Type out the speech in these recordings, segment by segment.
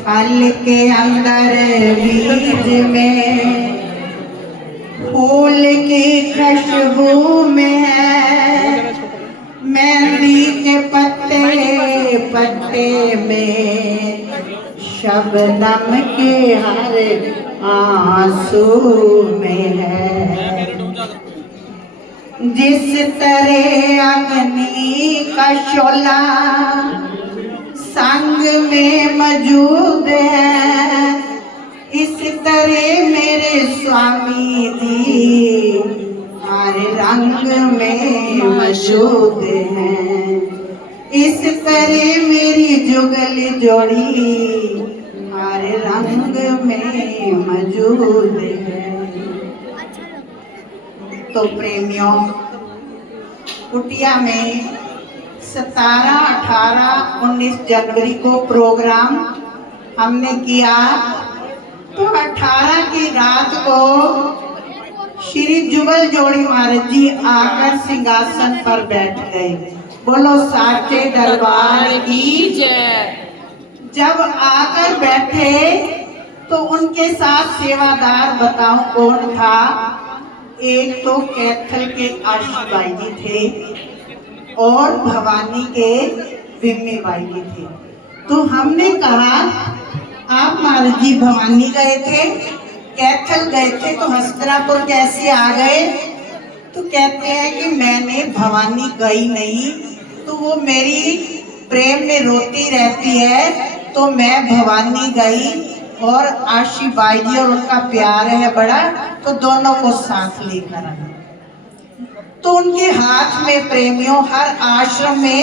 फल के अंदर बीज में, फूल की खुशबू में है, मेहंदी के पत्ते पत्ते में, शबनम के हर आंसू में है। जिस तरह अग्नि का शोला संग में मौजूद है, इस तरह मेरे स्वामी जी हर रंग में मौजूद हैं। इस तरह मेरी जुगल जोड़ी हर रंग में मौजूद है। तो प्रेमियों, कुटिया में 17, 18, 19 जनवरी को प्रोग्राम हमने किया। तो 18 की रात को श्री जुगल जोड़ी महाराज जी आकर सिंहासन पर बैठ गए। बोलो साचे दरबार की जय। जब आकर बैठे तो उनके साथ सेवादार बताओ कौन था। एक तो कैथल के आशीबाई जी थे और भवानी के बिम्मी बाई जी थे। तो हमने कहा आप महाराज जी भवानी गए थे, कैथल गए थे, तो हस्तिनापुर कैसे आ गए? तो कहते हैं कि मैंने भवानी गई नहीं, तो वो मेरी प्रेम में रोती रहती है, तो मैं भवानी गई और आशीबाई जी और उनका प्यार है बड़ा, तो दोनों को साथ लेकर आए। तो उनके हाथ में प्रेमियों हर आश्रम में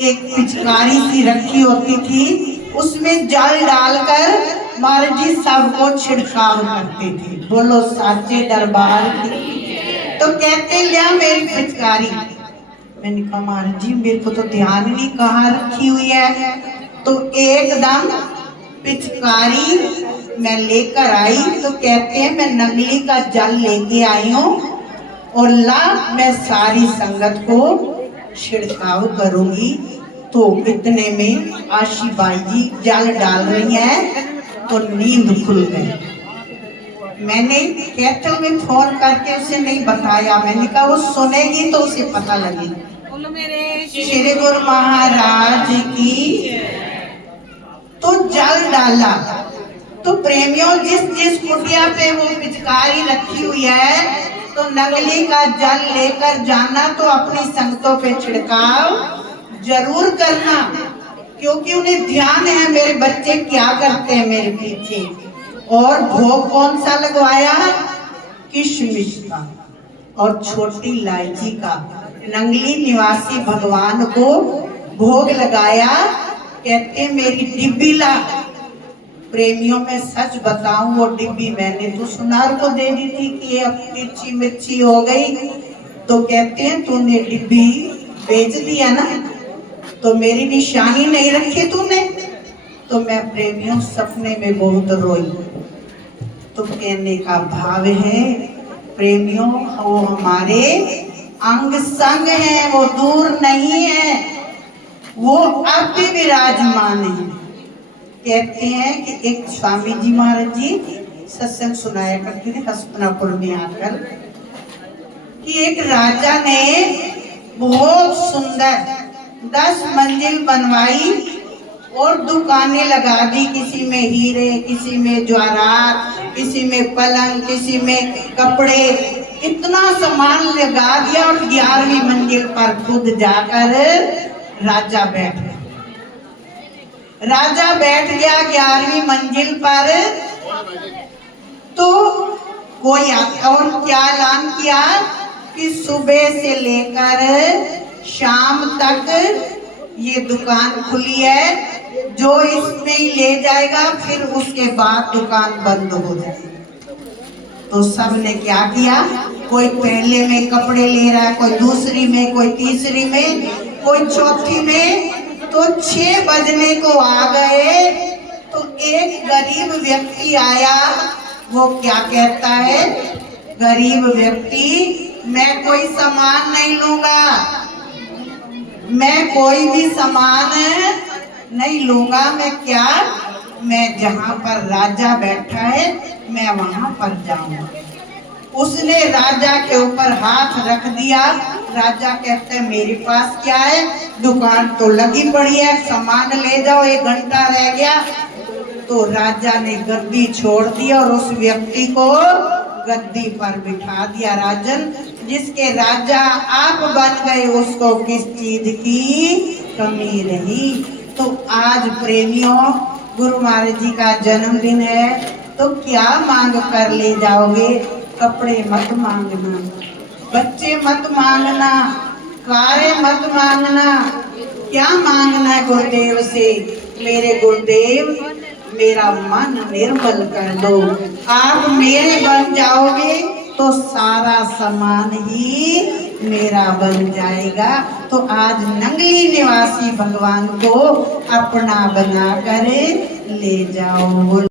एक पिचकारी सी रखी होती थी, उसमें जल डालकर महाराज जी सबको छिड़काव करते थे। बोलो साचे दरबार की। तो कहते लिया मेरी पिचकारी। मैंने कहा महाराज जी मेरे को तो ध्यान नहीं कहाँ रखी हुई है। तो एकदम पिचकारी मैं लेकर आई। तो कहते हैं मैं नंगली का जल लेके आई हूँ और ला मैं सारी संगत को छिड़काव करूंगी। तो इतने में आशीबाई जी जल डाल रही हैं तो नींद खुल गई। मैंने कैथल में फोन करके उसे नहीं बताया, मैंने कहा वो सुनेगी तो उसे पता लगेगा। श्री गुरु महाराज की। तो जल डाला। तो प्रेमियों जिस जिस कुटिया पे वो पिचकारी रखी हुई है, तो नंगली का जल लेकर जाना, तो अपनी संगतों पे छिड़काव जरूर करना, क्योंकि उन्हें ध्यान है मेरे बच्चे क्या करते हैं मेरे पीछे। और भोग कौन सा लगवाया? किशमिश का और छोटी इलायची का नंगली निवासी भगवान को भोग लगाया। कहते मेरी डिब्बी ला। प्रेमियों में सच बताऊं वो डिब्बी मैंने तो सुनार को दे दी थी कि ये तिरछी मिर्ची हो गई। तो कहते हैं तूने डिब्बी बेच दिया ना, तो मेरी निशानी नहीं रखी तूने। तो मैं प्रेमियों सपने में बहुत रोई। तो कहने का भाव है प्रेमियों वो हमारे अंग संग है, वो दूर नहीं है, वो अब भी विराजमान है। कहते हैं कि एक स्वामी जी महाराज जी सत्संग सुनाया करते थे हस्तिनापुर में आकर, कि एक राजा ने बहुत सुंदर 10 मंजिल बनवाई और दुकानें लगा दी। किसी में हीरे, किसी में ज्वारात, किसी में पलंग, किसी में कपड़े, इतना सामान लगा दिया। और 11वीं मंजिल पर खुद जाकर राजा बैठ गया। राजा बैठ गया 11वीं मंजिल पर। तो कोई आता और क्या ऐलान किया कि सुबह से लेकर शाम तक ये दुकान खुली है, जो इसमें ही ले जाएगा फिर उसके बाद दुकान बंद हो जाएगी। तो सबने क्या किया, कोई पहले में कपड़े ले रहा है, कोई दूसरी में, कोई तीसरी में, कोई चौथी में। तो 6 बजने को आ गए। तो एक गरीब व्यक्ति आया। वो क्या कहता है, गरीब व्यक्ति मैं कोई सामान नहीं लूंगा, मैं कोई भी सामान नहीं लूंगा, मैं क्या मैं जहाँ पर राजा बैठा है मैं वहां पर जाऊंगा। उसने राजा के ऊपर हाथ रख दिया। राजा कहते हैं मेरे पास क्या है, दुकान तो लगी पड़ी है, सामान ले जाओ, 1 घंटा रह गया। तो राजा ने गद्दी छोड़ दिया और उस व्यक्ति को गद्दी पर बिठा दिया। राजन, जिसके राजा आप बन गए उसको किस चीज की कमी रही। तो आज प्रेमियों, गुरु महाराज जी का जन्मदिन है, तो क्या मांग कर ले जाओगे? कपड़े मत मांगना, बच्चे मत मांगना, कारें मत मांगना। क्या मांगना है गुरुदेव से? मेरे गुरुदेव, मेरा मन निर्मल कर दो। आप मेरे बन जाओगे तो सारा सामान ही मेरा बन जाएगा। तो आज नंगली निवासी भगवान को अपना बना कर ले जाओ।